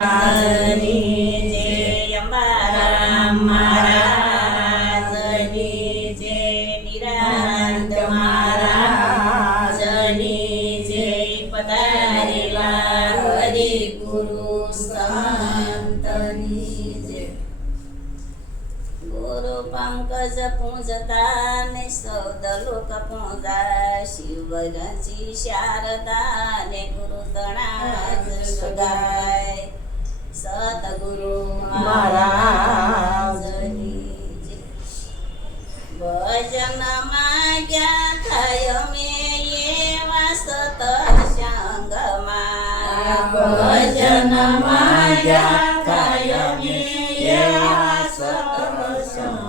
ની જય અંબારામ મહારાજની જય નિરાંત મહારાજની જય પધારેલા હરિ ગુરુ સંતની જય. ગુરુ પંકજ પૂજતા ને સૌદ લોક પૂજા શિવ રચી શારદા ને ગુરુ તણા સગાય સતગુરુ મહારાજની જય. ભજન માગ્યા થયો મેં એવા સત્સંગમાં, ભજન માગ્યા થયો મેં એવા સત્સંગમાં,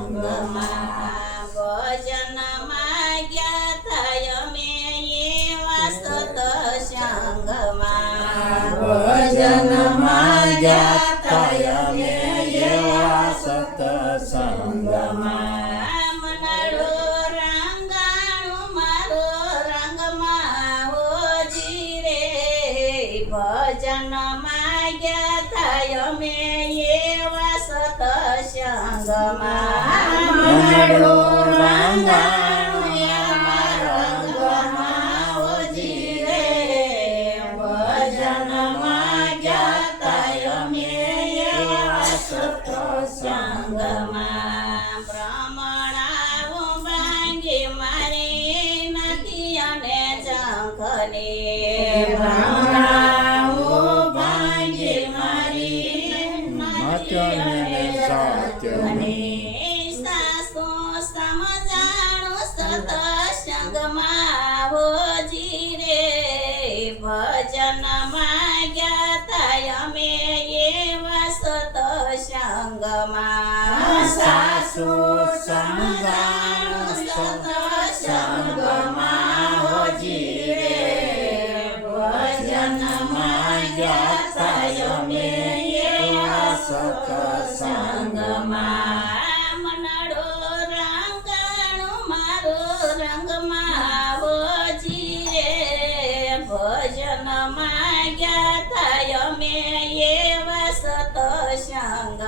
ભજન માગ્યા થયો મેં એવા સત્સંગમાં, ભજન માગ્યા થયો મેં એવા સત્સંગમાં. મનડો રંગાણું મારો રંગમાં હોજી રે, ભજન માગ્યા થયો મેં એવા સત્સંગમાં. મનડો રંગાણું મારો રંગમાં હોજી રે, ભજન માગ્યા થયો મેં એવા સત્સંગમાં. ભ્રમણાવું ભાંગી મારી નથી અને શંખને, ભ્રમણાવું ભાંગી મારી નથી અને શંખને. સાસુ સમજાણું સત્સંગમાં હોજી રે, ભજન માગ્યા થયો મેં એવા સત્સંગમાં. સાસુ સમજાણું સત્સંગમાં હોજી રે, ભજન માગ્યા થયો મેં એવા સત્સંગમાં. મનડો રંગાણું મારો રંગમાં હોજી રે, ભજન માગ્યા થયો મેં એવા સત્સંગમાં.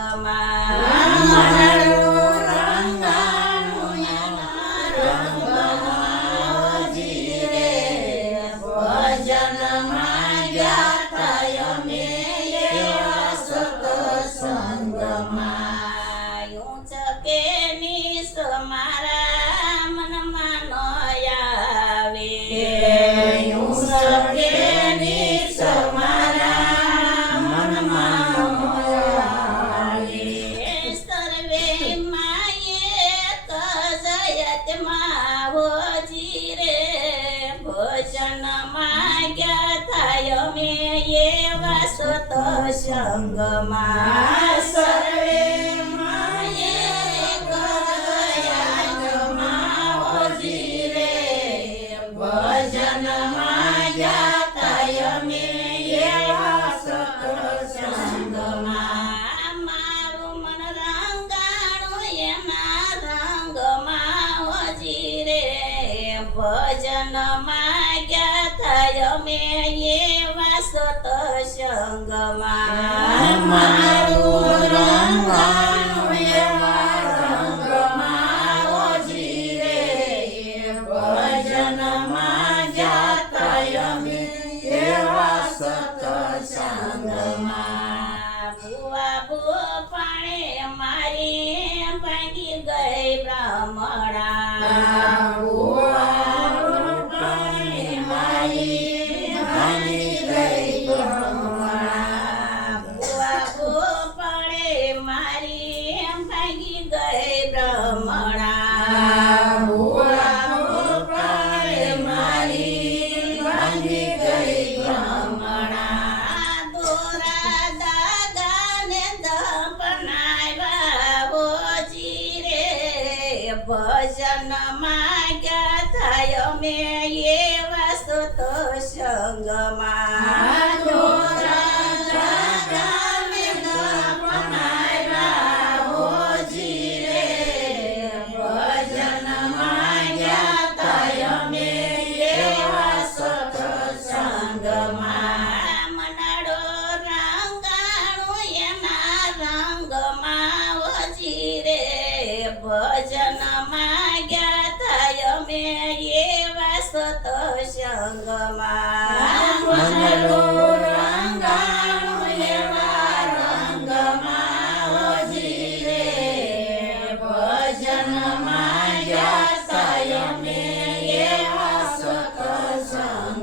મનડો રંગાણું રંગમાં હોજી રે, ભજન માગ્યા થયો મેં એવા સત્સંગમાં. ઊંચકે નીચ મારા મનમાં ન આવે, ઊંચકે નીચ મારા મનમાં ન આવે. સર્વે માયે કજયતમાં હોજી રે, ભજન માગ્યા થયો મેં એવા સત્સંગમાં. સર્વે માયે કજયતમાં હોજી રે, ભજન માગ્યા થયો મેં એવા સત્સંગમાં. મારું મન રંગાણું એના રંગમાં હોજી રે, ભજન માગ્યા થયો મેં એવા સત્સંગમાં. મારું રંગાણું એવા રંગમાં હોજી રે, ભજન માગ્યા થયો મેં એવા સત્સંગમાં. ભુવા ભોપાણે મારી ભાંગી ગઈ બ્રાહ્મણા, ભુવા ભોપાણે મારી ભાંગી ગઈ બ્રાહ્મણા, ભુવા ભોપાણે મારી ભાંગી ગઈ બ્રાહ્મણા, ભુવા ભોપાણે મારી ભાંગી ગઈ બ્રાહ્મણા. દોરા દાગા ને દપનાવ્યા હોજી રે, ભજન માગ્યા થયો મેં એવા સત્સંગમાં. દોરા દાગા ને દપનાવ્યા હોજી રે, ભજન માગ્યા થયો મેં એવા સત્સંગમાં. મનડો રંગાણું ભજન માગ્યા થાય અમે એવા સતસંગમાં મનડું રંગાણું એવા રંગમાં ઓજી રે ભજન માગ્યા થાય અમે એવા સત્સંગમાં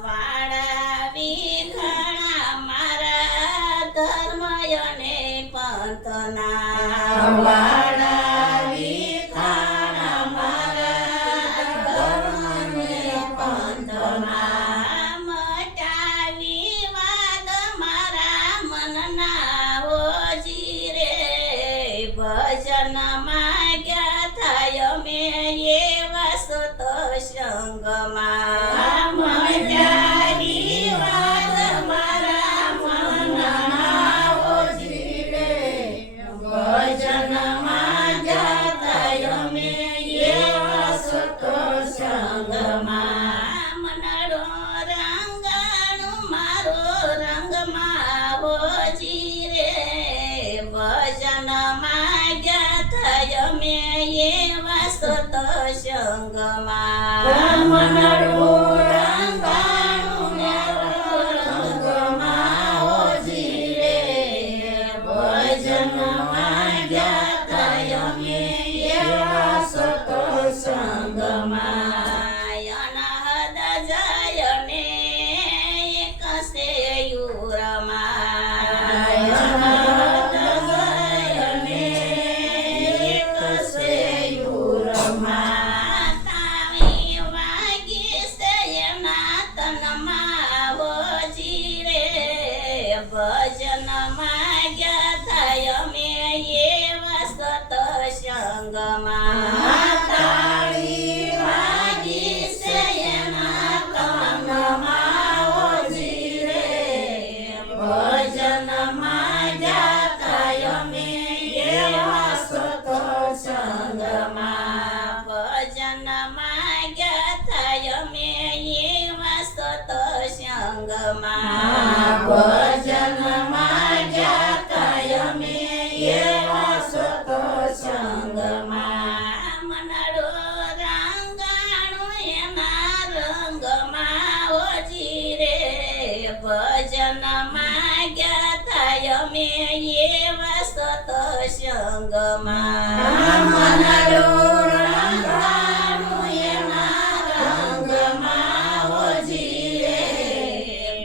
વાળા વિખણા મારા ધર્મ અને પંથના વાળા વિખાણા મારા ધર્મને પંથના મટાવી વાદ મારા મનના ઓજી રે ભજન માગ્યા થાય અમે એવા સતસંગમાં મટાવી વાદ મારા મનના ઓજી રે ભજન માગ્યા થાય અમે એવા સત્સંગમાં મનડો રંગાણું મારો રંગમાં ઓજી રે ભજન માગ્યા થાય અમે એવા સતસંગમાં મનડું રંગાણું મારો રંગમાં ઓજી રે ભજન માગ્યા થાય અમે એવા સત્સંગમાં અનહદ જાય ને કસે યુરમાં તાવી વાગી છે એના તનમાં ઓજી રે ભજન માગ્યા થાય અમે એવા સતસંગમાં તાળી વાગી છે એના તનમાં ઓજી રે ભજન માગ્યા થાય અમે એવા સત્સંગમાં ભજન માગ્યા થાય અમે એવા સતસંગમાં ભજન માગ્યા થાય અમે એવા સત્સંગમાં મનડો રંગાણું એના રંગમાં ઓજી રે ભજન માગ્યા થાય અમે એવા સતસંગમાં મનડું રંગાણું એના રંગમાં ઓજી રે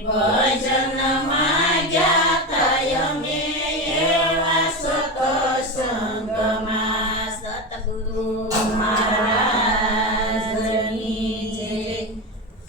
ભજન માગ્યા થાય અમે એવા સત્સંગમાં સતગુરુ મા